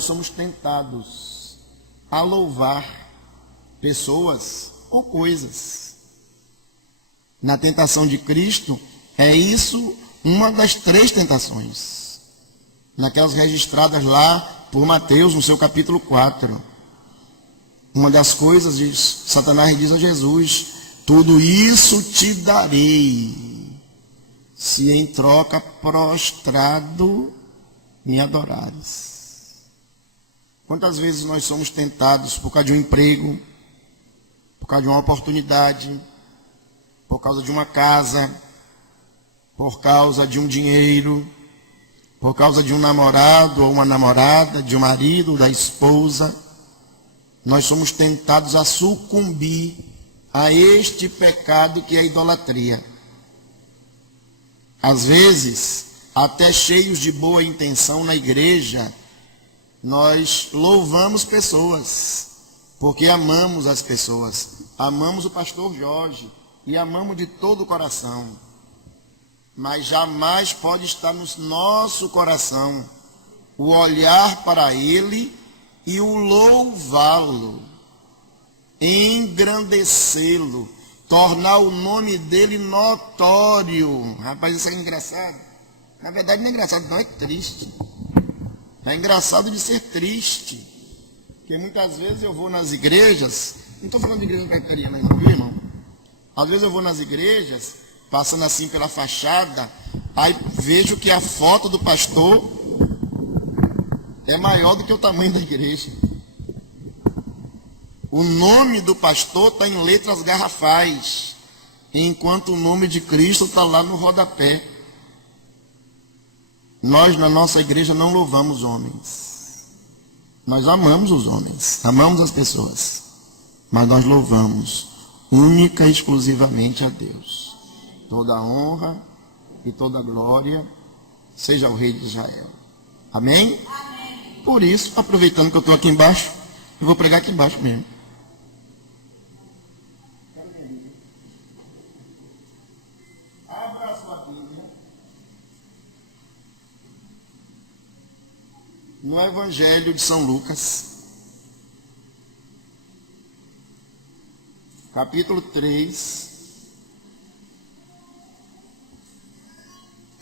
nós somos tentados a louvar pessoas ou coisas. Na tentação de Cristo, é isso uma das 3 tentações. Naquelas registradas lá por Mateus, no seu capítulo 4. Uma das coisas, Satanás diz a Jesus: tudo isso te darei, se em troca prostrado me adorares. Quantas vezes nós somos tentados por causa de um emprego, por causa de uma oportunidade, por causa de uma casa, por causa de um dinheiro, por causa de um namorado ou uma namorada, de um marido ou da esposa, nós somos tentados a sucumbir a este pecado que é a idolatria. Às vezes, até cheios de boa intenção na igreja, nós louvamos pessoas, porque amamos as pessoas. Amamos o pastor Jorge e amamos de todo o coração. Mas jamais pode estar no nosso coração o olhar para ele e o louvá-lo, engrandecê-lo, tornar o nome dele notório. Rapaz, isso é engraçado. Na verdade não é engraçado, não, é triste. É engraçado de ser triste. Porque muitas vezes eu vou nas igrejas, não estou falando de igreja presbiteriana, não, viu, irmão? Às vezes eu vou nas igrejas, passando assim pela fachada, aí vejo que a foto do pastor é maior do que o tamanho da igreja. O nome do pastor está em letras garrafais, enquanto o nome de Cristo está lá no rodapé. Nós, na nossa igreja, não louvamos homens. Nós amamos os homens, amamos as pessoas, mas nós louvamos única e exclusivamente a Deus. Toda a honra e toda a glória seja ao Rei de Israel. Amém? Amém. Por isso, aproveitando que eu estou aqui embaixo, eu vou pregar aqui embaixo mesmo. Abra a sua Bíblia no Evangelho de São Lucas, capítulo 3.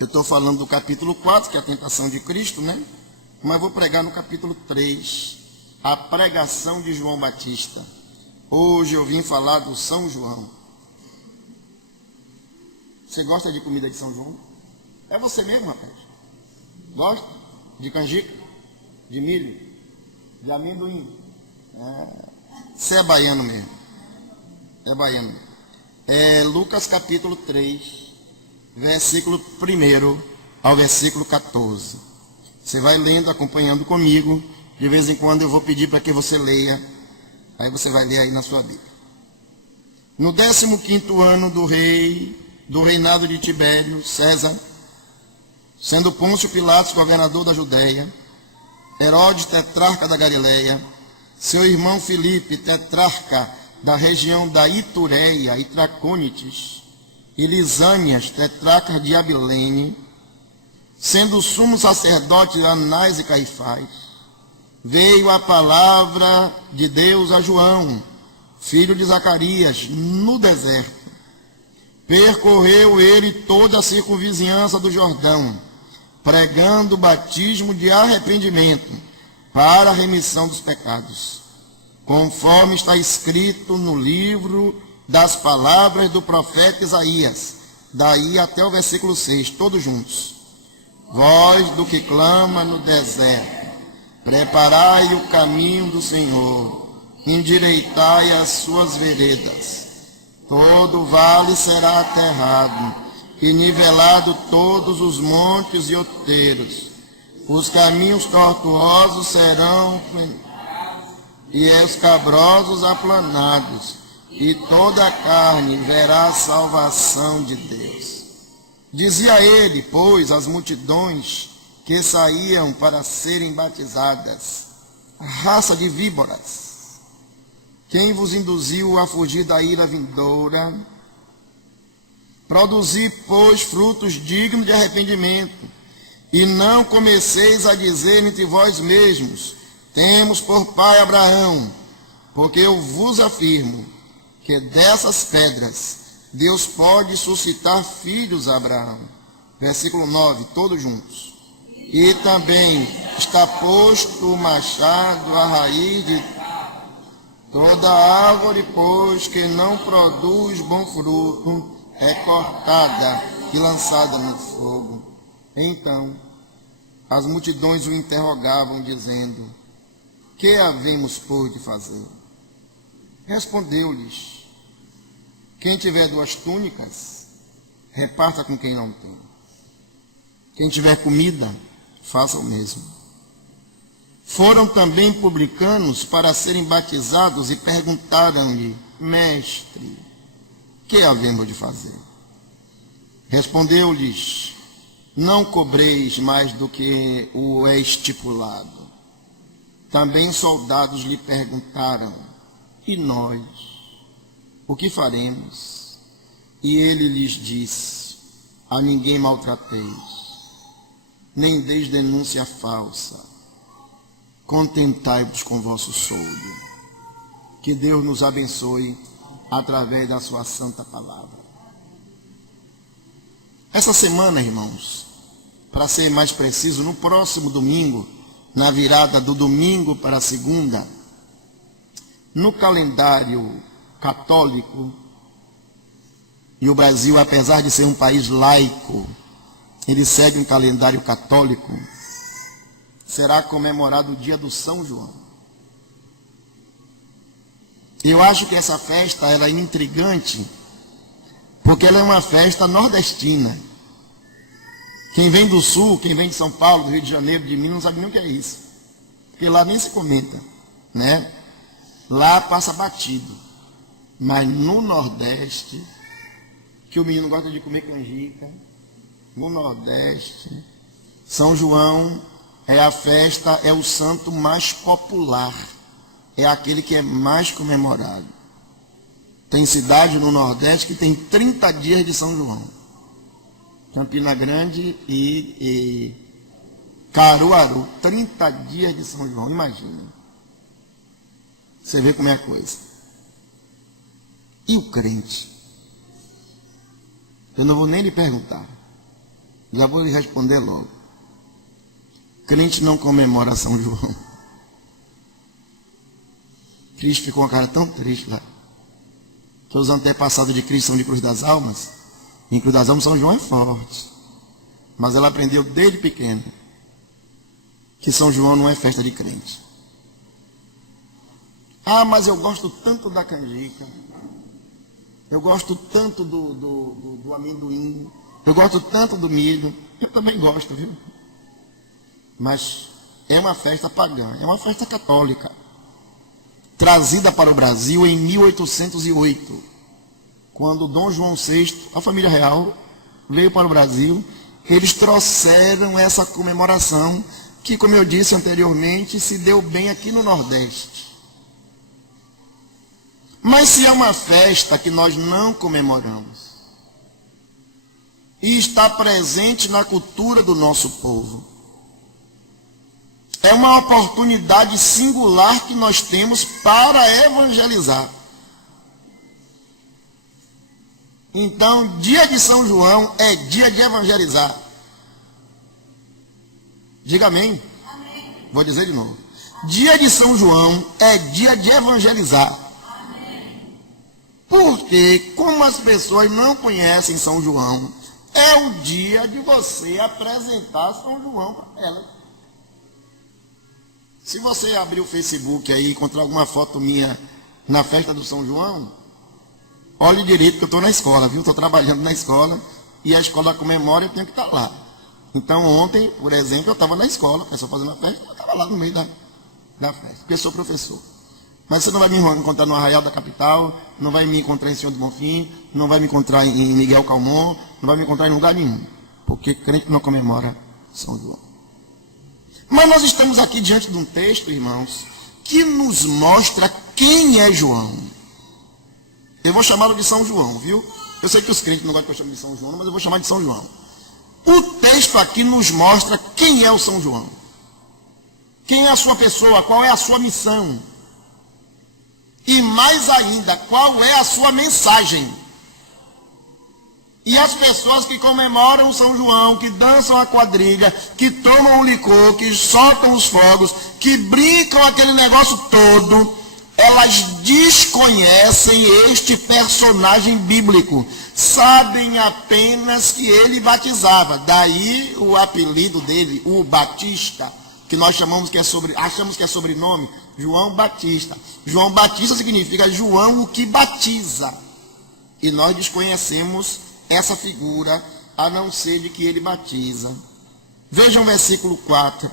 Eu estou falando do capítulo 4, que é a tentação de Cristo, né? Mas vou pregar no capítulo 3, a pregação de João Batista. Hoje eu vim falar do São João. Você gosta de comida de São João? É você mesmo, rapaz? Gosta? De canjica? De milho? De amendoim? Você é baiano mesmo. É baiano mesmo. É Lucas capítulo 3, versículo 1 ao versículo 14. Você vai lendo, acompanhando comigo. De vez em quando eu vou pedir para que você leia. Aí você vai ler aí na sua Bíblia. No 15º ano do reinado de Tibério, César, sendo Pôncio Pilatos governador da Judéia, Herodes tetrarca da Galileia, seu irmão Filipe, tetrarca da região da Itureia e Tracônites, e Lisânias, tetrarca de Abilene, sendo sumo sacerdote Anás e Caifás, veio a palavra de Deus a João, filho de Zacarias, no deserto. Percorreu ele toda a circunvizinhança do Jordão, pregando o batismo de arrependimento para a remissão dos pecados, conforme está escrito no livro das palavras do profeta Isaías, daí até o versículo 6, todos juntos. Voz do que clama no deserto, preparai o caminho do Senhor, endireitai as suas veredas. Todo vale será aterrado, e nivelado todos os montes e outeiros. Os caminhos tortuosos serão e escabrosos aplanados, e toda a carne verá a salvação de Deus. Dizia ele, pois, às multidões que saíam para serem batizadas: raça de víboras, quem vos induziu a fugir da ira vindoura? Produzi, pois, frutos dignos de arrependimento, e não comeceis a dizer entre vós mesmos: temos por pai Abraão, porque eu vos afirmo que dessas pedras Deus pode suscitar filhos a Abraão. Versículo 9, todos juntos. E também está posto o machado à raiz de toda árvore, pois que não produz bom fruto, é cortada e lançada no fogo. Então, as multidões o interrogavam, dizendo: que havemos, por de fazer? Respondeu-lhes: quem tiver 2 túnicas, reparta com quem não tem. Quem tiver comida, faça o mesmo. Foram também publicanos para serem batizados e perguntaram-lhe: mestre, que havemos de fazer? Respondeu-lhes: não cobreis mais do que o é estipulado. Também soldados lhe perguntaram: e nós, o que faremos? E ele lhes disse: a ninguém maltrateis, nem deis denúncia falsa. Contentai-vos com vosso soldo. Que Deus nos abençoe através da sua santa palavra. Essa semana, irmãos, para ser mais preciso, no próximo domingo, na virada do domingo para a segunda, no calendário católico, e o Brasil, apesar de ser um país laico, ele segue um calendário católico, será comemorado o dia do São João. Eu acho que essa festa ela é intrigante, porque ela é uma festa nordestina. Quem vem do Sul, quem vem de São Paulo, do Rio de Janeiro, de Minas, não sabe nem o que é isso. Porque lá nem se comenta, né? Lá passa batido. Mas no Nordeste, que o menino gosta de comer canjica, no Nordeste, São João é a festa, é o santo mais popular. É aquele que é mais comemorado. Tem cidade no Nordeste que tem 30 dias de São João. Campina Grande e Caruaru, 30 dias de São João, imagina. Você vê como é a coisa. E o crente? Eu não vou nem lhe perguntar. Já vou lhe responder logo. Crente não comemora São João. Cristo ficou com uma cara tão triste lá. Que os antepassados de Cristo são de Cruz das Almas. Em Cruz das Almas, São João é forte. Mas ela aprendeu desde pequeno que São João não é festa de crente. Ah, mas eu gosto tanto da canjica. Eu gosto tanto do amendoim. Eu gosto tanto do milho. Eu também gosto, viu? Mas é uma festa pagã, é uma festa católica. Trazida para o Brasil em 1808. Quando Dom João VI, a família real, veio para o Brasil, eles trouxeram essa comemoração que, como eu disse anteriormente, se deu bem aqui no Nordeste. Mas se é uma festa que nós não comemoramos e está presente na cultura do nosso povo, é uma oportunidade singular que nós temos para evangelizar. Então, dia de São João é dia de evangelizar. Diga amém. Amém. Vou dizer de novo. Dia de São João é dia de evangelizar. Amém. Porque, como as pessoas não conhecem São João, é o dia de você apresentar São João para elas. Se você abrir o Facebook aí e encontrar alguma foto minha na festa do São João, olhe direito que eu estou na escola, viu? Estou trabalhando na escola e a escola comemora e eu tenho que estar lá. Então ontem, por exemplo, eu estava na escola, a pessoa fazendo a festa, eu estava lá no meio da festa, porque eu sou professor. Mas você não vai me encontrar no Arraial da Capital, não vai me encontrar em Senhor do Bonfim, não vai me encontrar em Miguel Calmon, não vai me encontrar em lugar nenhum, porque crente não comemora São João. Mas nós estamos aqui diante de um texto, irmãos, que nos mostra quem é João. Eu vou chamá-lo de São João, viu? Eu sei que os crentes não gostam que eu chame de São João, mas eu vou chamar de São João. O texto aqui nos mostra quem é o São João. Quem é a sua pessoa? Qual é a sua missão? E mais ainda, qual é a sua mensagem? E as pessoas que comemoram São João, que dançam a quadrilha, que tomam o licor, que soltam os fogos, que brincam aquele negócio todo, elas desconhecem este personagem bíblico. Sabem apenas que ele batizava. Daí o apelido dele, o Batista, que nós achamos que é sobrenome, João Batista. João Batista significa João o que batiza. E nós desconhecemos essa figura, a não ser de que ele batiza. Vejam o versículo 4.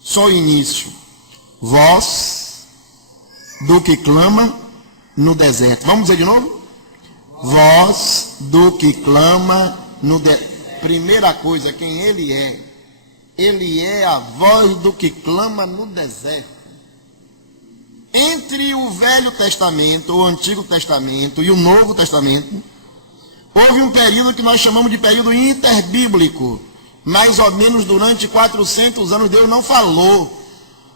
Só o início. Voz do que clama no deserto. Vamos dizer de novo? Voz do que clama no deserto. Primeira coisa, quem ele é? Ele é a voz do que clama no deserto. Entre o Velho Testamento, o Antigo Testamento e o Novo Testamento, houve um período que nós chamamos de período interbíblico. Mais ou menos durante 400 anos Deus não falou.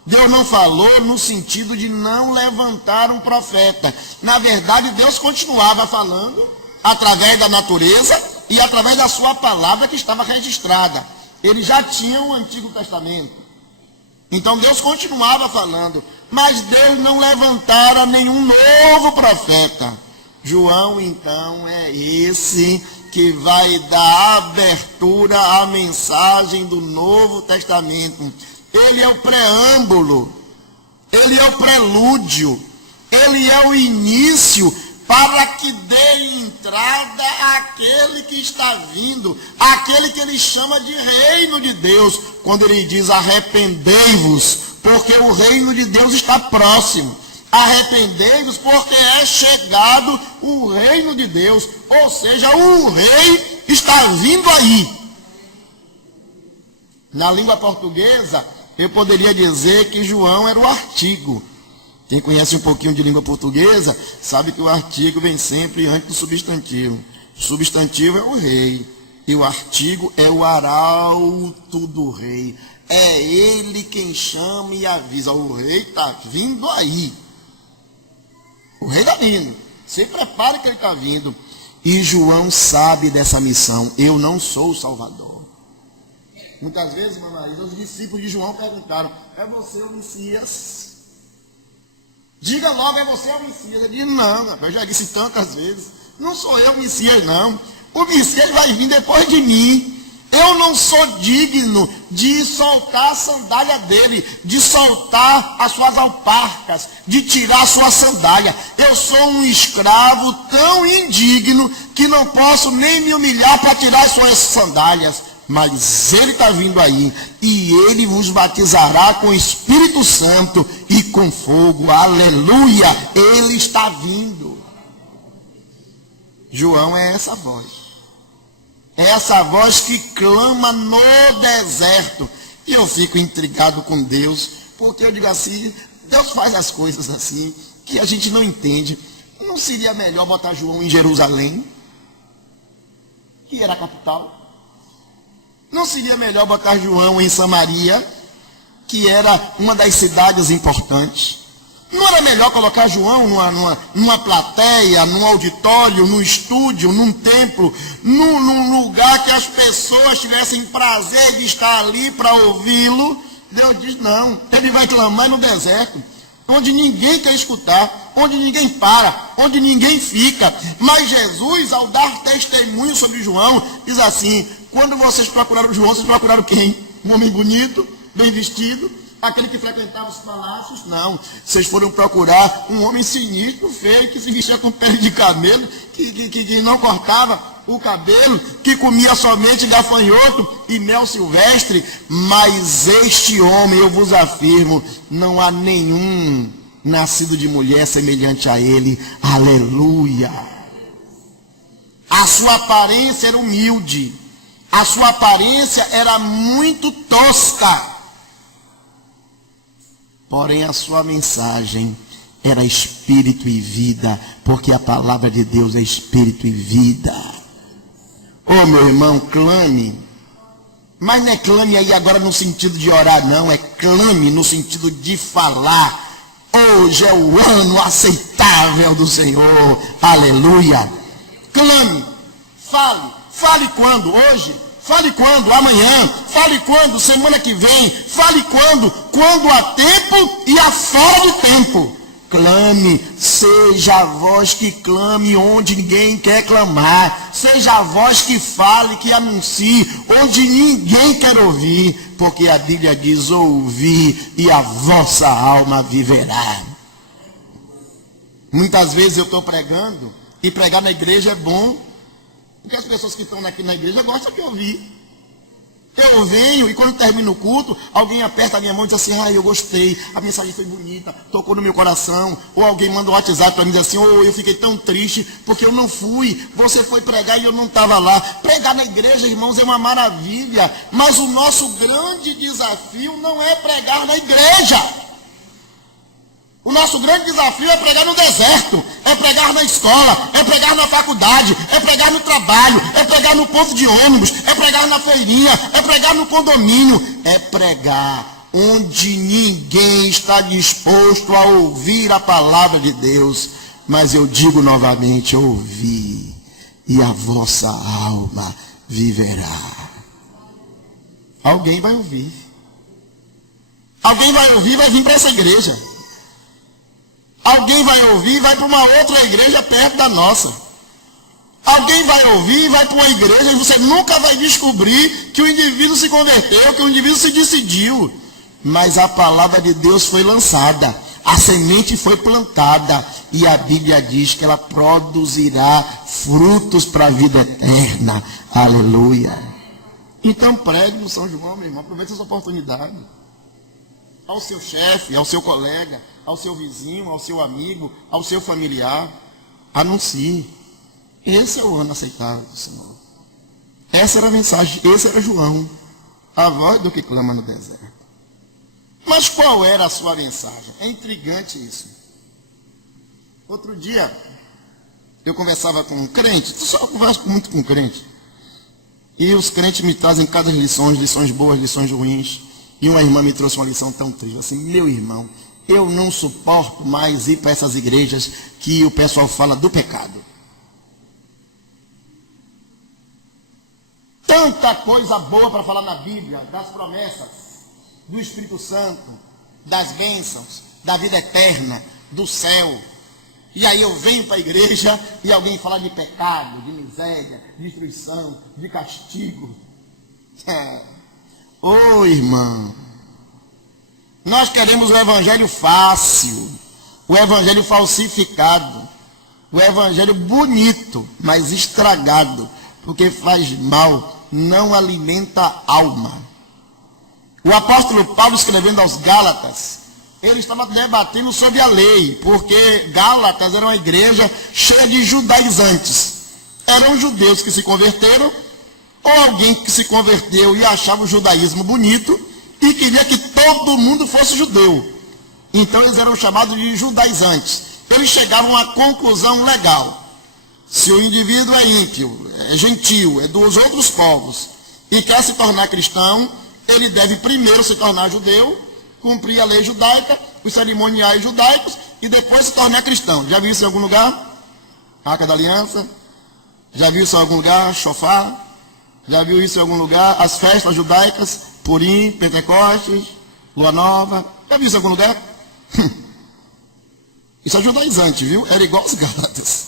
Deus não falou no sentido de não levantar um profeta. Na verdade, Deus continuava falando através da natureza e através da sua palavra que estava registrada. Ele já tinha o Antigo Testamento. Então Deus continuava falando, mas Deus não levantara nenhum novo profeta. João, então, é esse que vai dar abertura à mensagem do Novo Testamento. Ele é o preâmbulo, ele é o prelúdio, ele é o início para que dê entrada àquele que está vindo, aquele que ele chama de reino de Deus, quando ele diz arrependei-vos, porque o reino de Deus está próximo. Arrependei-vos, porque é chegado o reino de Deus, ou seja, o rei está vindo aí. Na língua portuguesa, eu poderia dizer que João era o artigo. Quem conhece um pouquinho de língua portuguesa, sabe que o artigo vem sempre antes do substantivo. O substantivo é o rei, e o artigo é o arauto do rei. É ele quem chama e avisa, o rei está vindo aí. O rei está vindo. Se prepare que ele está vindo. E João sabe dessa missão. Eu não sou o Salvador. Muitas vezes, irmã Marisa, os discípulos de João perguntaram, é você o Messias? Diga logo, é você o Messias? Ele disse, não, eu já disse tantas vezes, não sou eu o Messias, não. O Messias vai vir depois de mim. Eu não sou digno de soltar a sandália dele, de soltar as suas alparcas, de tirar a sua sandália. Eu sou um escravo tão indigno que não posso nem me humilhar para tirar as suas sandálias. Mas ele está vindo aí, e ele vos batizará com o Espírito Santo e com fogo. Aleluia! Ele está vindo. João é essa voz. É essa voz que clama no deserto. E eu fico intrigado com Deus, porque eu digo assim, Deus faz as coisas assim, que a gente não entende. Não seria melhor botar João em Jerusalém, que era a capital? Não seria melhor botar João em Samaria, que era uma das cidades importantes? Não era melhor colocar João numa plateia, num auditório, num estúdio, num templo, num lugar que as pessoas tivessem prazer de estar ali para ouvi-lo? Deus diz, não, ele vai clamar no deserto, onde ninguém quer escutar, onde ninguém para, onde ninguém fica. Mas Jesus, ao dar testemunho sobre João, diz assim, quando vocês procuraram João, vocês procuraram quem? Um homem bonito, bem vestido? Aquele que frequentava os palácios? Não. Vocês foram procurar um homem sinistro, feio, que se vestia com pele de camelo, que não cortava o cabelo, que comia somente gafanhoto e mel silvestre. Mas este homem, eu vos afirmo, não há nenhum nascido de mulher semelhante a ele. Aleluia! A sua aparência era humilde. A sua aparência era muito tosca. Porém, a sua mensagem era espírito e vida, porque a palavra de Deus é espírito e vida. Oh, meu irmão, clame, Mas não é clame aí agora no sentido de orar, não. É clame no sentido de falar. Hoje é o ano aceitável do Senhor. Aleluia. Clame. Fale. Fale quando? Hoje. Fale quando? Amanhã. Fale quando? Semana que vem. Fale quando? Quando há tempo e há fora de tempo. Clame, seja a voz que clame onde ninguém quer clamar. Seja a voz que fale, que anuncie onde ninguém quer ouvir. Porque a Bíblia diz: ouvi e a vossa alma viverá. Muitas vezes eu estou pregando, e pregar na igreja é bom, porque as pessoas que estão aqui na igreja gostam de ouvir. Eu venho e quando termino o culto, alguém aperta a minha mão e diz assim: eu gostei, a mensagem foi bonita, tocou no meu coração. Ou alguém manda um WhatsApp para mim e diz assim: eu fiquei tão triste porque eu não fui, você foi pregar e eu não estava lá. Pregar na igreja, irmãos, é uma maravilha, mas o nosso grande desafio não é pregar na igreja. O nosso grande desafio é pregar no deserto, é pregar na escola, é pregar na faculdade, é pregar no trabalho, é pregar no ponto de ônibus, é pregar na feirinha, é pregar no condomínio, é pregar onde ninguém está disposto a ouvir a palavra de Deus. Mas eu digo novamente: ouvi e a vossa alma viverá. Alguém vai ouvir. Alguém vai ouvir e vai vir para essa igreja. Alguém vai ouvir e vai para uma outra igreja perto da nossa. Alguém vai ouvir e vai para uma igreja e você nunca vai descobrir que o indivíduo se converteu, que o indivíduo se decidiu. Mas a palavra de Deus foi lançada, a semente foi plantada e a Bíblia diz que ela produzirá frutos para a vida eterna. Aleluia. Então pregue no São João, meu irmão, aproveite essa oportunidade. Ao seu chefe, ao seu colega, ao seu vizinho, ao seu amigo, ao seu familiar, anuncie. Esse é o ano aceitável do Senhor. Essa era a mensagem, esse era João, a voz do que clama no deserto. Mas qual era a sua mensagem? É intrigante isso. Outro dia, eu conversava com um crente, eu só converso muito com crente, e os crentes me trazem cada lições boas, lições ruins. E uma irmã me trouxe uma lição tão triste, assim: meu irmão, eu não suporto mais ir para essas igrejas que o pessoal fala do pecado. Tanta coisa boa para falar na Bíblia, das promessas, do Espírito Santo, das bênçãos, da vida eterna, do céu. E aí eu venho para a igreja e alguém fala de pecado, de miséria, de destruição, de castigo. Irmão, nós queremos o evangelho fácil, o evangelho falsificado, o evangelho bonito, mas estragado, porque faz mal, não alimenta a alma. O apóstolo Paulo, escrevendo aos Gálatas, ele estava debatendo sobre a lei, porque Gálatas era uma igreja cheia de judaizantes. Eram judeus que se converteram, ou alguém que se converteu e achava o judaísmo bonito e queria que todo mundo fosse judeu. Então eles eram chamados de judaizantes. Eles chegavam a uma conclusão legal: se o indivíduo é ímpio, é gentil, é dos outros povos e quer se tornar cristão, ele deve primeiro se tornar judeu, cumprir a lei judaica, os cerimoniais judaicos e depois se tornar cristão. Já viu isso em algum lugar? Arca da Aliança? Já viu isso em algum lugar? Shofar? Já viu isso em algum lugar? As festas judaicas, Purim, Pentecostes, Lua Nova. Já viu isso em algum lugar? Isso é judaizante, viu? Era igual aos Gálatas.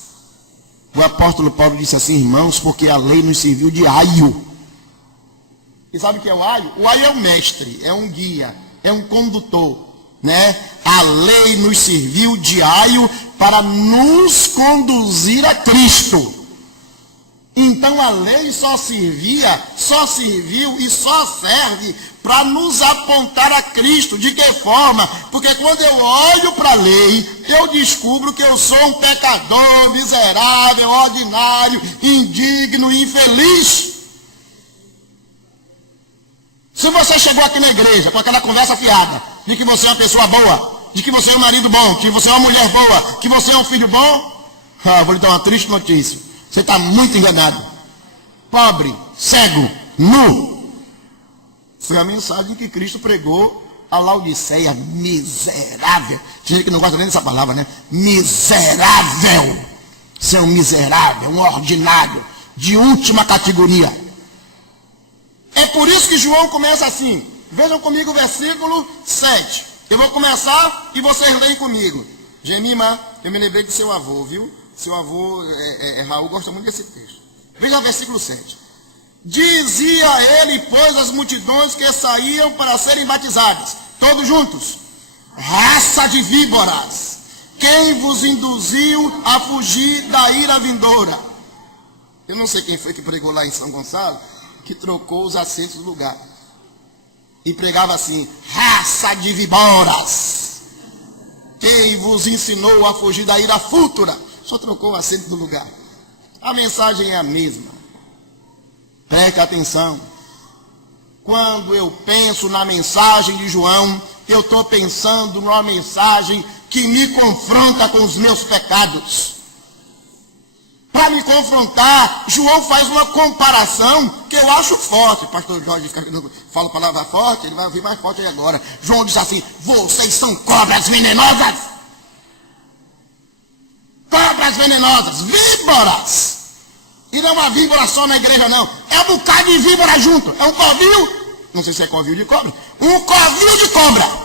O apóstolo Paulo disse assim: irmãos, porque a lei nos serviu de aio. E sabe o que é o aio? O aio é um mestre, é um guia, é um condutor, né? A lei nos serviu de aio para nos conduzir a Cristo. Então a lei só serviu e só serve para nos apontar a Cristo. De que forma? Porque quando eu olho para a lei, eu descubro que eu sou um pecador, miserável, ordinário, indigno, infeliz. Se você chegou aqui na igreja com aquela conversa fiada, de que você é uma pessoa boa, de que você é um marido bom, que você é uma mulher boa, que você é um filho bom, vou lhe dar uma triste notícia. Você está muito enganado. Pobre, cego, nu. Foi a mensagem que Cristo pregou a Laodiceia, miserável. Tem gente que não gosta nem dessa palavra, né? Miserável. Você é um miserável, um ordinário, de última categoria. É por isso que João começa assim. Vejam comigo o versículo 7. Eu vou começar e vocês leem comigo. Gemima, eu me lembrei de seu avô, viu? Seu avô, Raul, gosta muito desse texto. Veja o versículo 7. Dizia ele, pois, as multidões que saíam para serem batizadas, todos juntos: raça de víboras, quem vos induziu a fugir da ira vindoura? Eu não sei quem foi que pregou lá em São Gonçalo, que trocou os assentos do lugar. E pregava assim: raça de víboras, quem vos ensinou a fugir da ira futura? Só trocou o assento do lugar. A mensagem é a mesma. Preste atenção. Quando eu penso na mensagem de João, eu estou pensando numa mensagem que me confronta com os meus pecados. Para me confrontar, João faz uma comparação que eu acho forte. Pastor Jorge fala palavra forte, ele vai ouvir mais forte aí agora. João diz assim: vocês são cobras venenosas. Cobras venenosas, víboras. E não é uma víbora só na igreja, não. É um bocado de víbora junto. É um covil. Não sei se é covil de cobra. Um covil de cobra.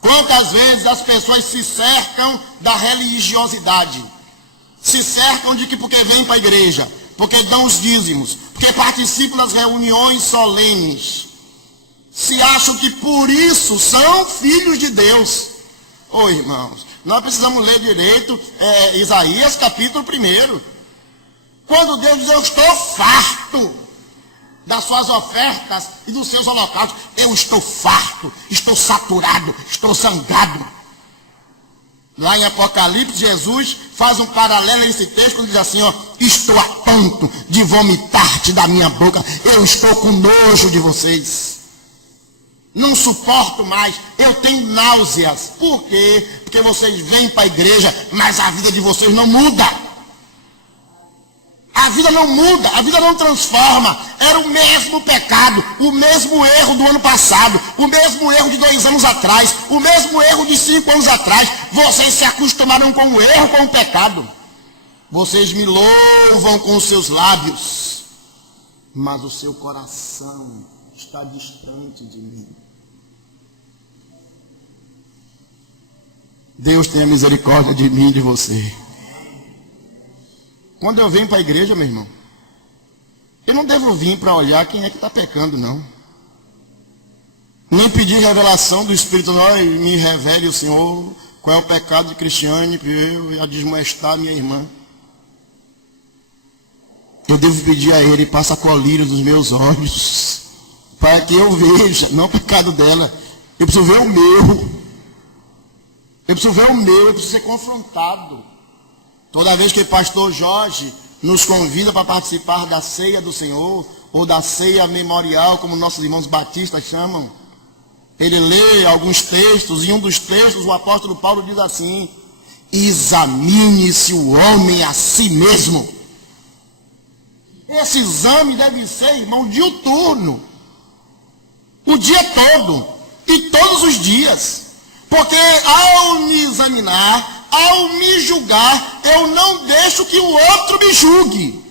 Quantas vezes as pessoas se cercam da religiosidade? Se cercam de que porque vêm para a igreja, porque dão os dízimos, porque participam das reuniões solenes. Se acham que por isso são filhos de Deus. Ô irmãos, nós precisamos ler direito Isaías capítulo 1. Quando Deus diz: eu estou farto das suas ofertas e dos seus holocaustos. Eu estou farto, estou saturado, estou zangado. Lá em Apocalipse, Jesus faz um paralelo a esse texto, quando diz assim: ó, estou a ponto de vomitar-te da minha boca. Eu estou com nojo de vocês. Não suporto mais, eu tenho náuseas. Por quê? Porque vocês vêm para a igreja, mas a vida de vocês não muda. A vida não muda, a vida não transforma. Era o mesmo pecado, o mesmo erro do ano passado, o mesmo erro de 2 anos atrás, o mesmo erro de 5 anos atrás. Vocês se acostumaram com o erro, com o pecado. Vocês me louvam com os seus lábios, mas o seu coração está distante de mim. Deus tenha misericórdia de mim e de você. Quando eu venho para a igreja, meu irmão, eu não devo vir para olhar quem é que está pecando, não. Nem pedir revelação do Espírito, não, me revele o Senhor qual é o pecado de Cristiane, para eu admoestar minha irmã. Eu devo pedir a Ele: passa a colírio dos meus olhos, para que eu veja, não o pecado dela. Eu preciso ver o meu. Eu preciso ver o meu, eu preciso ser confrontado. Toda vez que o pastor Jorge nos convida para participar da ceia do Senhor, ou da ceia memorial, como nossos irmãos batistas chamam, ele lê alguns textos, e um dos textos o apóstolo Paulo diz assim: examine-se o homem a si mesmo. Esse exame deve ser, irmão, diuturno, o dia todo, e todos os dias. Porque ao me examinar, ao me julgar, eu não deixo que o outro me julgue.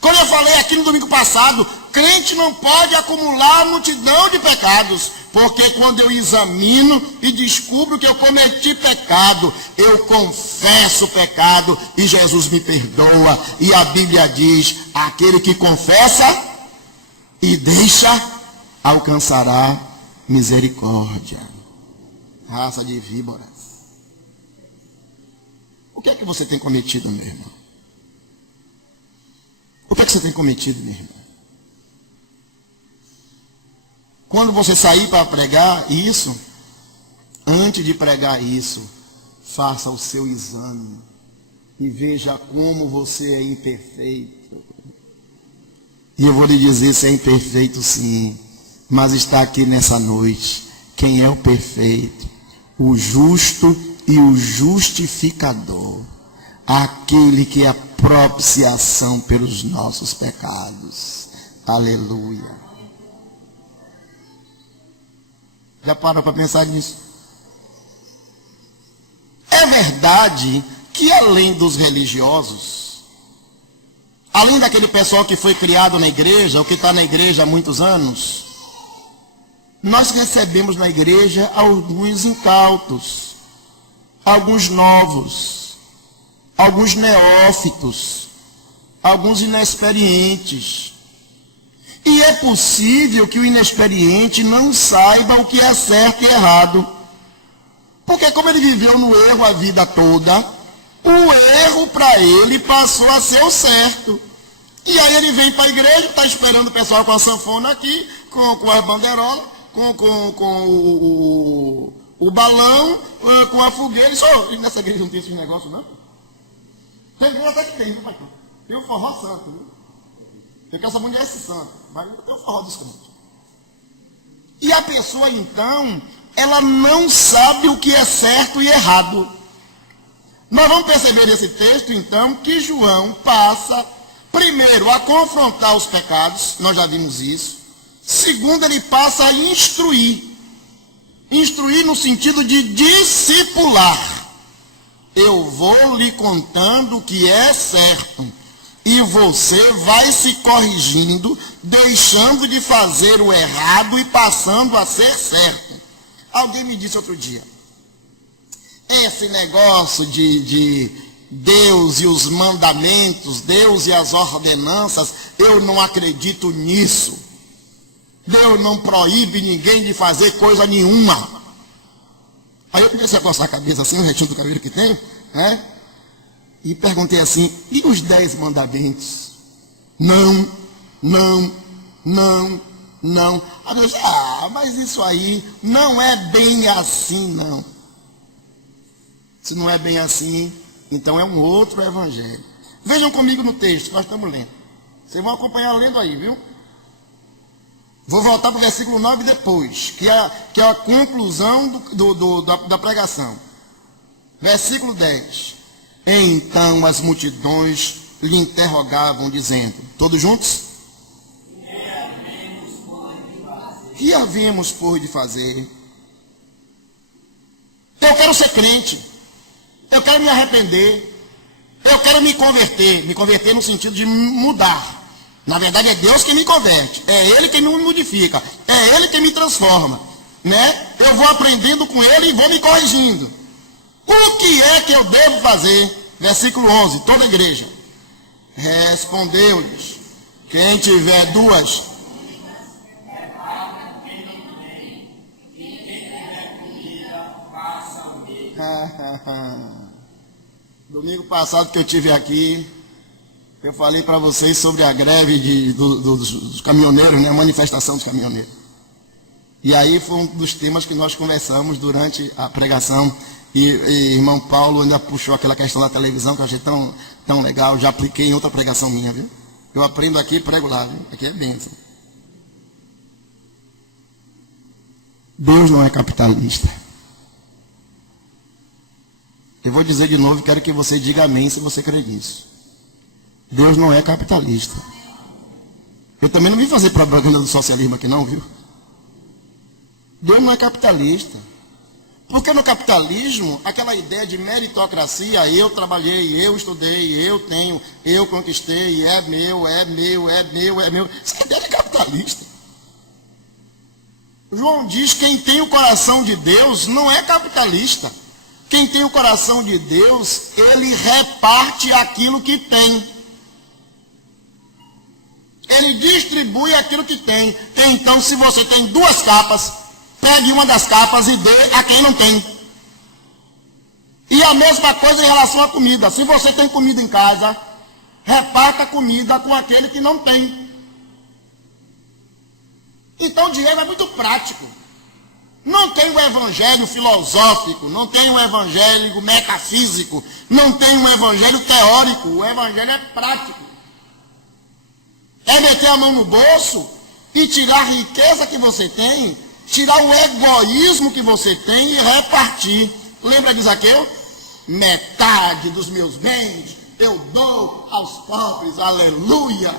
Como eu falei aqui no domingo passado, crente não pode acumular multidão de pecados. Porque quando eu examino e descubro que eu cometi pecado, eu confesso o pecado e Jesus me perdoa. E a Bíblia diz: aquele que confessa e deixa, alcançará misericórdia. Raça de víboras. O que é que você tem cometido, meu irmão? O que é que você tem cometido, meu irmão? Quando você sair para pregar isso, antes de pregar isso, faça o seu exame e veja como você é imperfeito. E eu vou lhe dizer: se é imperfeito, sim, mas está aqui nessa noite quem é o perfeito, o justo e o justificador, aquele que é a propiciação pelos nossos pecados. Aleluia. Já parou para pensar nisso? É verdade que além dos religiosos, além daquele pessoal que foi criado na igreja, ou que está na igreja há muitos anos, nós recebemos na igreja alguns incautos, alguns novos, alguns neófitos, alguns inexperientes. E é possível que o inexperiente não saiba o que é certo e errado. Porque como ele viveu no erro a vida toda, o erro para ele passou a ser o certo. E aí ele vem para a igreja, está esperando o pessoal com a sanfona aqui, com as bandeirolas, com o balão, com a fogueira. E só, nessa igreja não tem esse negócio, não? Tem igreja até que tem, viu, pastor? Tem o forró santo, viu? Tem que essa mulher é santo, mas não tem o forró dos crentes. E a pessoa, então, ela não sabe o que é certo e errado. Nós vamos perceber nesse texto, então, que João passa, primeiro, a confrontar os pecados, nós já vimos isso. Segundo, ele passa a instruir. Instruir no sentido de discipular. Eu vou lhe contando o que é certo. E você vai se corrigindo, deixando de fazer o errado e passando a ser certo. Alguém me disse outro dia, esse negócio de Deus e os mandamentos, Deus e as ordenanças, eu não acredito nisso. Deus não proíbe ninguém de fazer coisa nenhuma. Aí eu comecei a coçar a cabeça assim, no retinho do cabelo que tem, né? E perguntei assim, e os 10 mandamentos? Não, não, não, não. Aí eu disse, mas isso aí não é bem assim, não. Se não é bem assim, então é um outro evangelho. Vejam comigo no texto, nós estamos lendo. Vocês vão acompanhar lendo aí, viu? Vou voltar para o versículo 9 depois, que é a conclusão da pregação. Versículo 10. Então as multidões lhe interrogavam, dizendo, todos juntos? Que havíamos por de fazer? Eu quero ser crente, eu quero me arrepender, eu quero me converter no sentido de mudar. Na verdade é Deus que me converte, é Ele que me modifica, é Ele que me transforma, né? Eu vou aprendendo com Ele e vou me corrigindo. O que é que eu devo fazer? Versículo 11, toda a igreja. Respondeu-lhes, quem tiver duas... Domingo passado que eu tive aqui, eu falei para vocês sobre a greve dos caminhoneiros, né? A manifestação dos caminhoneiros. E aí foi um dos temas que nós conversamos durante a pregação. E irmão Paulo ainda puxou aquela questão da televisão que eu achei tão legal. Já apliquei em outra pregação minha, viu? Eu aprendo aqui e prego lá, viu? Aqui é bênção. Deus não é capitalista. Eu vou dizer de novo, quero que você diga amém se você crê nisso. Deus não é capitalista. Eu também não vim fazer propaganda do socialismo aqui não, viu? Deus não é capitalista. Porque no capitalismo, aquela ideia de meritocracia, eu trabalhei, eu estudei, eu tenho, eu conquistei, é meu, é meu, é meu, é meu. Essa ideia é capitalista. João diz que quem tem o coração de Deus não é capitalista. Quem tem o coração de Deus, ele reparte aquilo que tem. Ele distribui aquilo que tem. Então, se você tem 2 capas, pegue uma das capas e dê a quem não tem. E a mesma coisa em relação à comida. Se você tem comida em casa, reparta a comida com aquele que não tem. Então o dinheiro é muito prático. Não tem um evangelho filosófico, não tem um evangelho metafísico, não tem um evangelho teórico. O evangelho é prático. É meter a mão no bolso e tirar a riqueza que você tem, tirar o egoísmo que você tem e repartir. Lembra de Zaqueu? Metade dos meus bens eu dou aos pobres, aleluia.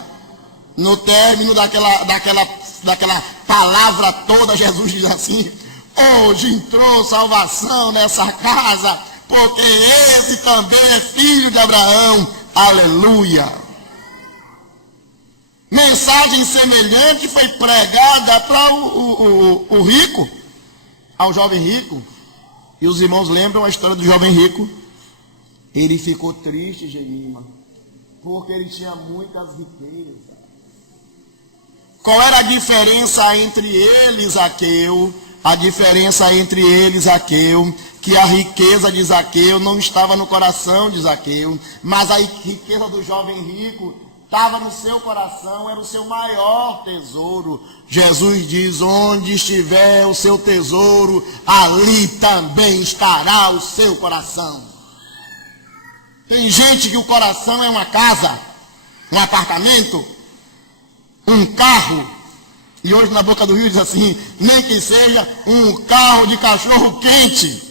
No término daquela palavra toda, Jesus diz assim: hoje entrou salvação nessa casa, porque esse também é filho de Abraão. Aleluia! Mensagem semelhante foi pregada para o rico, ao jovem rico. E os irmãos lembram a história do jovem rico? Ele ficou triste, Gemima, porque ele tinha muitas riquezas. Qual era a diferença entre eles, Zaqueu? A diferença entre eles, Zaqueu, que a riqueza de Zaqueu não estava no coração de Zaqueu, mas a riqueza do jovem rico estava no seu coração, era o seu maior tesouro. Jesus diz: onde estiver o seu tesouro, ali também estará o seu coração. Tem gente que o coração é uma casa, um apartamento, um carro. E hoje na Boca do Rio diz assim: nem que seja um carro de cachorro quente.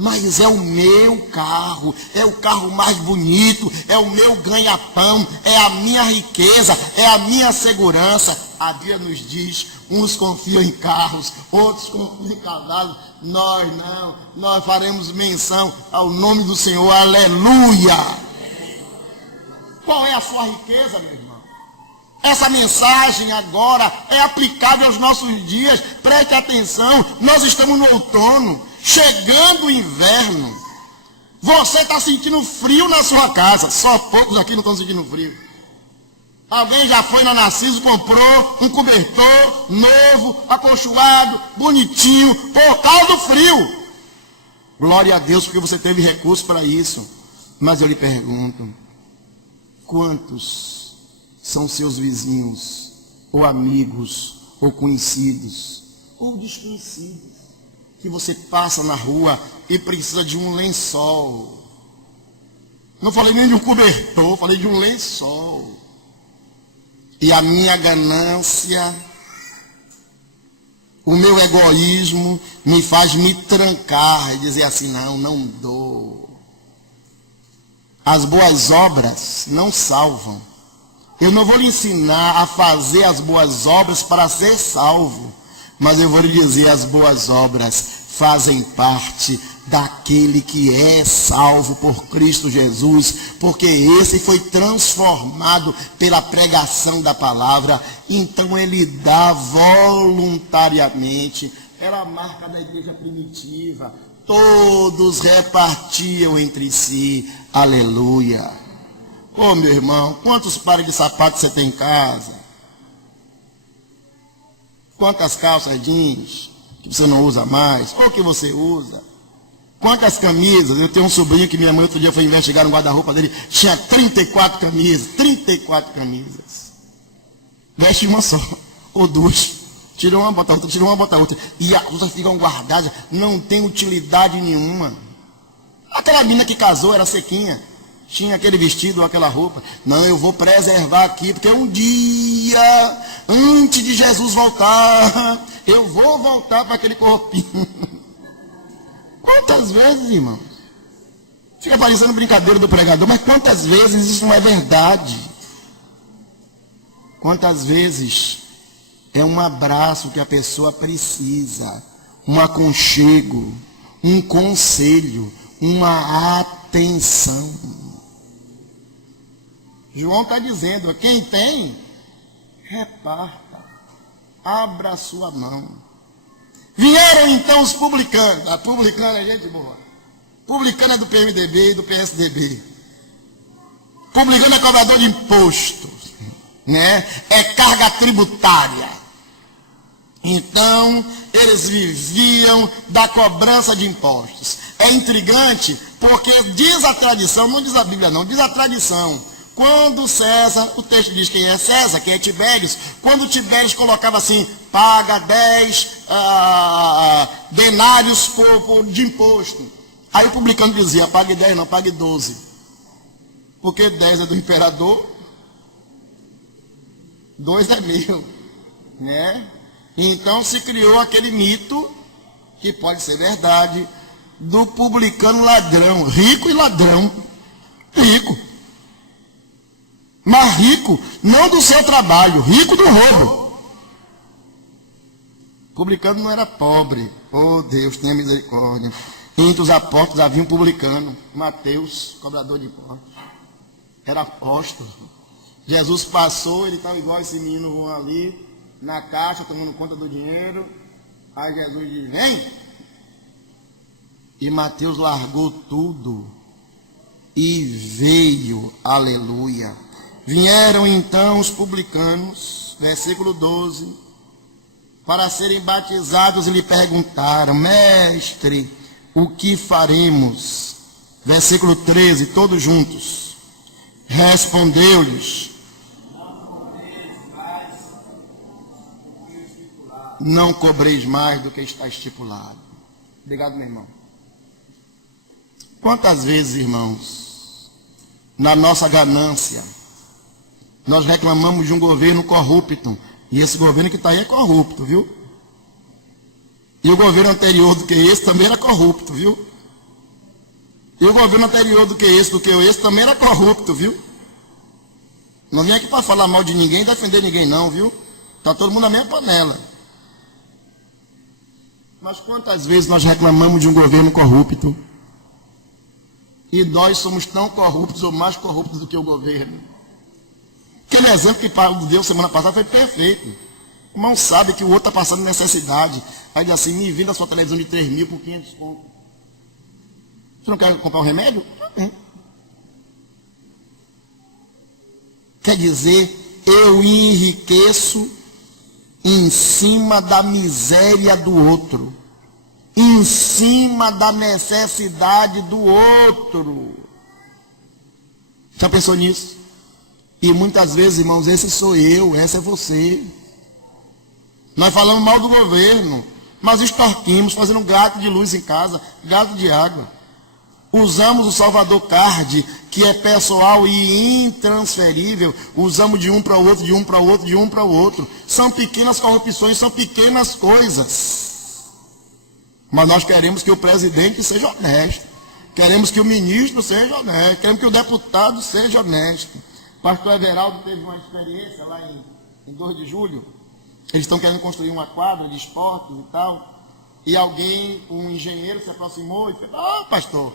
Mas é o meu carro, é o carro mais bonito, é o meu ganha-pão, é a minha riqueza, é a minha segurança. A Bíblia nos diz: uns confiam em carros, outros confiam em cavalos. Nós não, nós faremos menção ao nome do Senhor. Aleluia! Qual é a sua riqueza, meu irmão? Essa mensagem agora é aplicável aos nossos dias. Preste atenção, nós estamos no outono, chegando o inverno. Você está sentindo frio na sua casa. Só poucos aqui não estão sentindo frio. Alguém já foi na Narciso, comprou um cobertor novo, acolchoado, bonitinho, por causa do frio. Glória a Deus, porque você teve recurso para isso. Mas eu lhe pergunto: quantos são seus vizinhos, ou amigos, ou conhecidos, ou desconhecidos, que você passa na rua e precisa de um lençol? Não falei nem de um cobertor, falei de um lençol. E a minha ganância, o meu egoísmo me faz me trancar e dizer assim: não dou. As boas obras não salvam. Eu não vou lhe ensinar a fazer as boas obras para ser salvo, mas eu vou lhe dizer: as boas obras fazem parte daquele que é salvo por Cristo Jesus, porque esse foi transformado pela pregação da palavra. Então ele dá voluntariamente. Era a marca da igreja primitiva. Todos repartiam entre si. Aleluia! Ô, meu irmão, quantos pares de sapatos você tem em casa? Quantas calças jeans que você não usa mais, ou que você usa? Quantas camisas? Eu tenho um sobrinho que minha mãe outro dia foi investigar no guarda-roupa dele, tinha 34 camisas, 34 camisas. Veste uma só, ou duas. Tira uma, bota outra, tira uma, bota outra. E as outras ficam guardadas, não tem utilidade nenhuma. Aquela menina que casou era sequinha, tinha aquele vestido, aquela roupa. Não, eu vou preservar aqui, porque um dia, antes de Jesus voltar, eu vou voltar para aquele corpinho. Quantas vezes, irmãos? Fica parecendo brincadeira do pregador, mas quantas vezes isso não é verdade? Quantas vezes é um abraço que a pessoa precisa, um aconchego, um conselho, uma atenção. João está dizendo: quem tem, reparta, abra a sua mão. Vieram então os publicanos. A publicana é gente boa. Publicano é do PMDB e do PSDB. Publicano é cobrador de imposto, né? É carga tributária. Então, eles viviam da cobrança de impostos. É intrigante, porque diz a tradição, não diz a Bíblia não, diz a tradição. Quando César, o texto diz quem é César, quem é Tibérios, quando Tibérios colocava assim: paga 10 denários de imposto. Aí o publicano dizia: pague 10 não, pague 12. Porque 10 é do imperador, 2 é meu, né? Então se criou aquele mito, que pode ser verdade, do publicano ladrão, rico e ladrão, rico. Mas rico, não do seu trabalho, rico do roubo. Publicano não era pobre. Oh, Deus, tenha misericórdia. Entre os apóstolos havia um publicano, Mateus, cobrador de impostos. Era apóstolo. Jesus passou, ele estava igual esse menino ali, na caixa, tomando conta do dinheiro. Aí Jesus diz, vem! E Mateus largou tudo e veio, aleluia. Vieram então os publicanos, versículo 12, para serem batizados e lhe perguntaram, mestre, o que faremos? Versículo 13, todos juntos. Respondeu-lhes, não cobreis mais do que está estipulado. Obrigado, meu irmão. Quantas vezes, irmãos, na nossa ganância, nós reclamamos de um governo corrupto, e esse governo que está aí é corrupto, viu? E o governo anterior do que esse também era corrupto, viu? E o governo anterior do que esse também era corrupto, viu? Não vem aqui para falar mal de ninguém e defender ninguém não, viu? Está todo mundo na mesma panela. Mas quantas vezes nós reclamamos de um governo corrupto? E nós somos tão corruptos ou mais corruptos do que o governo. Aquele exemplo que Paulo deu semana passada foi perfeito. O irmão sabe que o outro está passando necessidade. Aí diz assim, me venda a sua televisão de 3 mil por 500 conto. Você não quer comprar um remédio? Quer dizer, eu enriqueço em cima da miséria do outro, em cima da necessidade do outro. Já pensou nisso? E muitas vezes, irmãos, esse sou eu, essa é você. Nós falamos mal do governo, mas extorquimos, fazendo gato de luz em casa, gato de água. Usamos o Salvador Card, que é pessoal e intransferível. Usamos de um para o outro, de um para o outro, de um para o outro. São pequenas corrupções, são pequenas coisas. Mas nós queremos que o presidente seja honesto. Queremos que o ministro seja honesto. Queremos que o deputado seja honesto. O pastor Everaldo teve uma experiência lá em 2 de julho. Eles estão querendo construir uma quadra de esportes e tal. E alguém, um engenheiro, se aproximou e falou, pastor,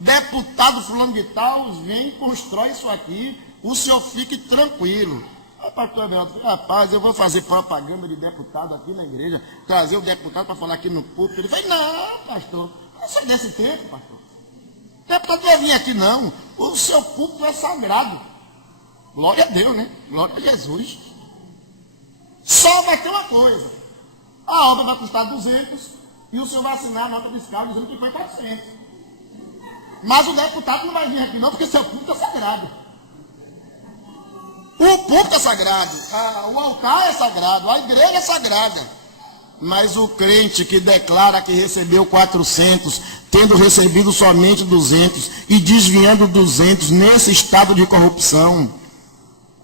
deputado fulano de tal, vem e constrói isso aqui, o senhor fique tranquilo. O pastor Everaldo falou, rapaz, eu vou fazer propaganda de deputado aqui na igreja, trazer o deputado para falar aqui no púlpito. Ele falou, não, pastor, não sai desse tempo, pastor. O deputado não vai vir aqui não, o seu púlpito é sagrado. Glória a Deus, né? Glória a Jesus. Só vai ter uma coisa, a obra vai custar 200 e o senhor vai assinar a nota fiscal dizendo que foi 400. Mas o deputado não vai vir aqui não, porque seu púlpito é sagrado. O púlpito é sagrado, o altar é sagrado, a igreja é sagrada. Mas o crente que declara que recebeu 400, tendo recebido somente 200 e desviando 200 nesse estado de corrupção,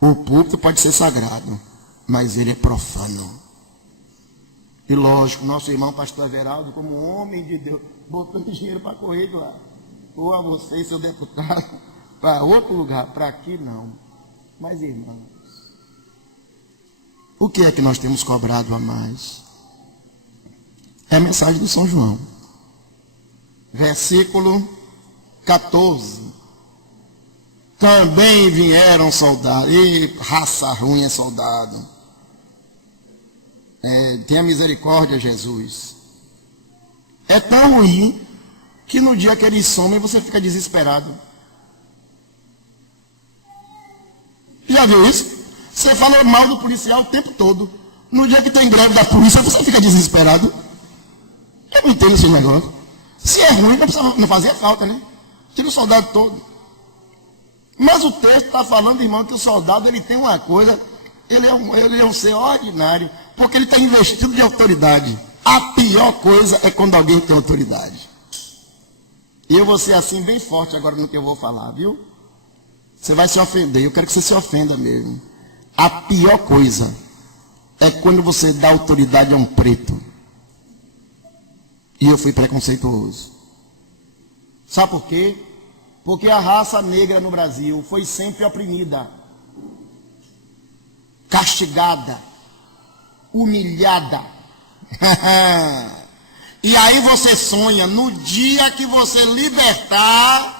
o púlpito pode ser sagrado, mas ele é profano. E lógico, nosso irmão pastor Everaldo, como homem de Deus, botando dinheiro para correr lá. Ou a você e seu deputado, para outro lugar, para aqui não. Mas irmãos, o que é que nós temos cobrado a mais? É a mensagem de São João. Versículo 14. Também vieram soldados. E raça ruim é soldado. Tenha misericórdia, Jesus. É tão ruim que no dia que eles somem você fica desesperado. Já viu isso? Você fala mal do policial o tempo todo. No dia que tem greve da polícia você fica desesperado. Eu não entendo esse negócio. Se é ruim, não fazia falta, né? Tira o soldado todo. Mas o texto está falando, irmão, que o soldado ele tem uma coisa, ele é um ser ordinário, porque ele está investido de autoridade. A pior coisa é quando alguém tem autoridade. E eu vou ser assim bem forte agora no que eu vou falar, viu? Você vai se ofender, eu quero que você se ofenda mesmo. A pior coisa é quando você dá autoridade a um preto. E eu fui preconceituoso. Sabe por quê? Porque a raça negra no Brasil foi sempre oprimida. castigada, humilhada. E aí você sonha, no dia que você libertar,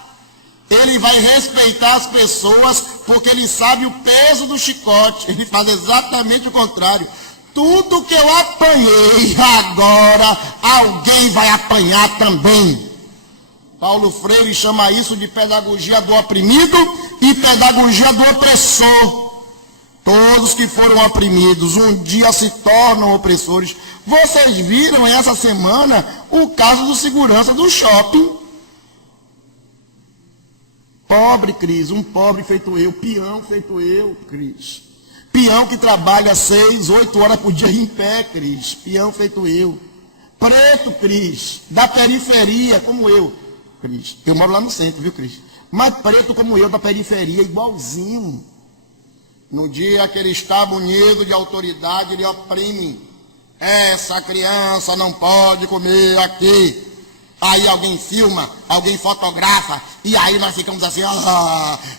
ele vai respeitar as pessoas, porque ele sabe o peso do chicote. Ele faz exatamente o contrário. Tudo que eu apanhei, agora alguém vai apanhar também. Paulo Freire chama isso de pedagogia do oprimido e pedagogia do opressor. Todos que foram oprimidos um dia se tornam opressores. Vocês viram essa semana o caso do segurança do shopping. Pobre, Cris, um pobre feito eu, peão feito eu, Cris. Peão que trabalha 6, 8 horas por dia em pé, Cris. Peão feito eu. Preto, Cris, da periferia, como eu. Cris, eu moro lá no centro, viu, Cris? Mas preto como eu, da periferia, igualzinho. No dia que ele está munido de autoridade, ele oprime. Essa criança não pode comer aqui. Aí alguém filma, alguém fotografa, e aí nós ficamos assim,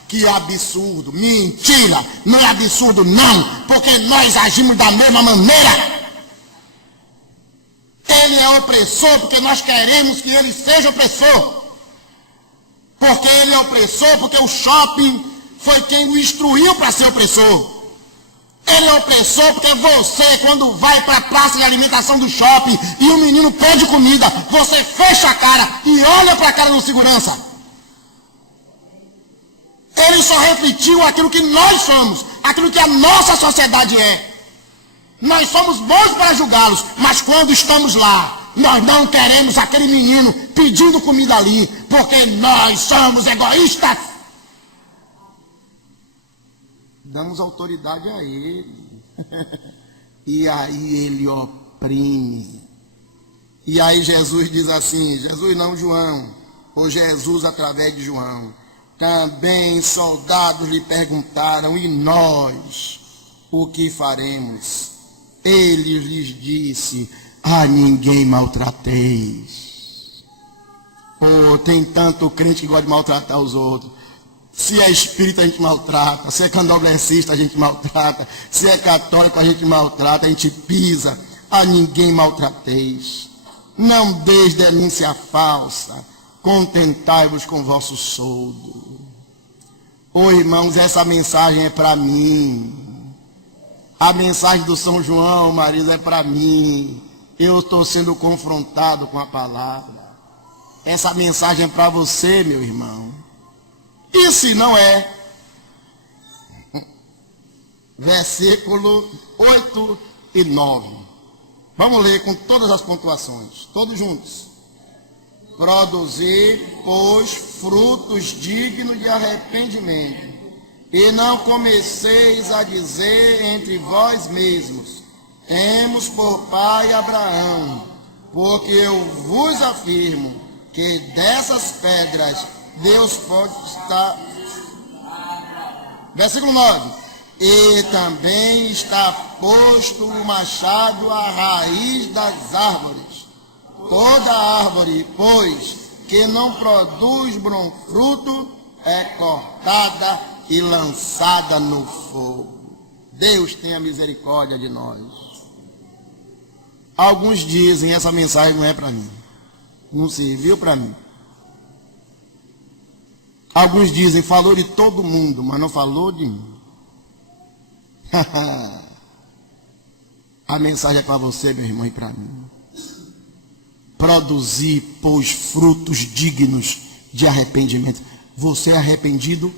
que absurdo. Mentira, não é absurdo não, porque nós agimos da mesma maneira. Ele é opressor porque nós queremos que ele seja opressor. Porque ele é opressor, porque o shopping foi quem o instruiu para ser opressor. Ele é opressor porque você, quando vai para a praça de alimentação do shopping e o menino pede comida, você fecha a cara e olha para a cara do segurança. Ele só refletiu aquilo que nós somos, aquilo que a nossa sociedade é. Nós somos bons para julgá-los, mas quando estamos lá, nós não queremos aquele menino pedindo comida ali, porque nós somos egoístas. Damos autoridade a ele. E aí ele oprime. E aí Jesus diz assim, Jesus não João, ou Jesus através de João. Também soldados lhe perguntaram, e nós, o que faremos? Ele lhes disse, a ninguém maltrateis. Oh, tem tanto crente que gosta de maltratar os outros. Se é espírita, a gente maltrata. Se é candomblessista, a gente maltrata. Se é católico, a gente maltrata. A gente pisa. A ninguém maltrateis. Não deis denúncia falsa. Contentai-vos com vosso soldo. Ô irmãos, essa mensagem é para mim. A mensagem do São João, Marisa, é para mim. Eu estou sendo confrontado com a palavra. Essa mensagem é para você, meu irmão. E se não é? Versículo 8 e 9. Vamos ler com todas as pontuações, todos juntos. Produzir, pois, frutos dignos de arrependimento, e não comeceis a dizer entre vós mesmos, temos por pai Abraão, porque eu vos afirmo que dessas pedras Deus pode estar. Versículo 9. E também está posto o machado à raiz das árvores. Toda árvore, pois, que não produz bom fruto, é cortada e lançada no fogo. Deus tenha misericórdia de nós. Alguns dizem, essa mensagem não é para mim. Não serviu para mim. Alguns dizem, falou de todo mundo, mas não falou de mim. A mensagem é para você, meu irmão, e para mim. Produzir, pois, frutos dignos de arrependimento. Você é arrependido?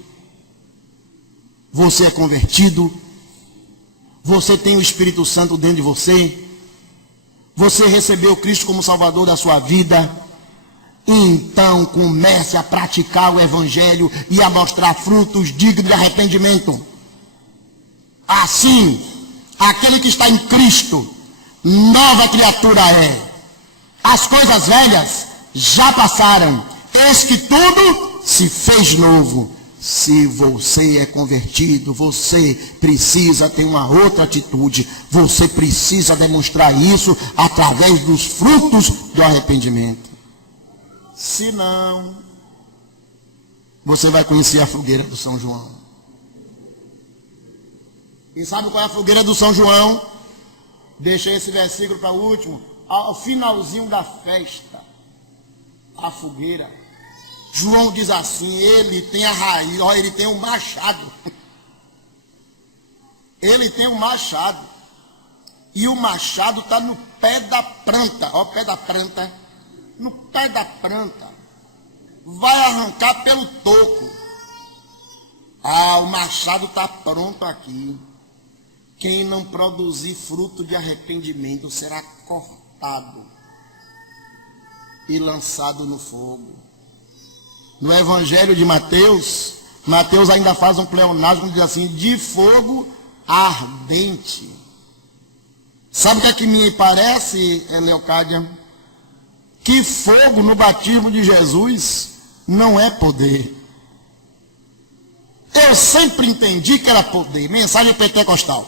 Você é convertido? Você tem o Espírito Santo dentro de você? Você recebeu Cristo como Salvador da sua vida? Então comece a praticar o Evangelho e a mostrar frutos dignos de arrependimento. Assim, aquele que está em Cristo, nova criatura é. As coisas velhas já passaram, eis que tudo se fez novo. Se você é convertido, você precisa ter uma outra atitude. Você precisa demonstrar isso através dos frutos do arrependimento. Se não, você vai conhecer a fogueira do São João. E sabe qual é a fogueira do São João? Deixa esse versículo para o último. Ao finalzinho da festa, a fogueira. João diz assim, ele tem a raiz, olha, ele tem um machado. Ele tem um machado. E o machado está no pé da planta. Olha o pé da planta. No pé da planta. Vai arrancar pelo toco. Ah, o machado está pronto aqui. Quem não produzir fruto de arrependimento será cortado e lançado no fogo. No Evangelho de Mateus, Mateus ainda faz um pleonasmo, diz assim, de fogo ardente. Sabe o que me parece, Leocádia? Que fogo no batismo de Jesus não é poder. Eu sempre entendi que era poder, mensagem pentecostal.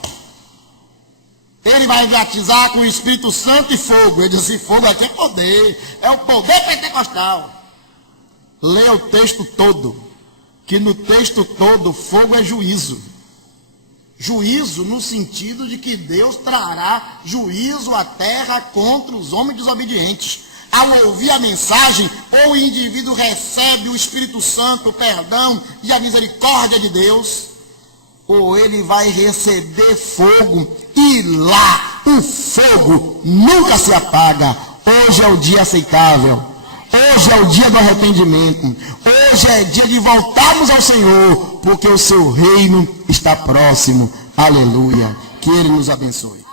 Ele vai batizar com o Espírito Santo e fogo. Ele disse, fogo aqui é poder, é o poder pentecostal. Leia o texto todo, que no texto todo fogo é juízo. Juízo no sentido de que Deus trará juízo à terra contra os homens desobedientes. Ao ouvir a mensagem, ou o indivíduo recebe o Espírito Santo, o perdão e a misericórdia de Deus, ou ele vai receber fogo, e lá o fogo nunca se apaga. Hoje é o dia aceitável, hoje é o dia do arrependimento, hoje é dia de voltarmos ao Senhor, porque o seu reino está próximo. Aleluia, que Ele nos abençoe.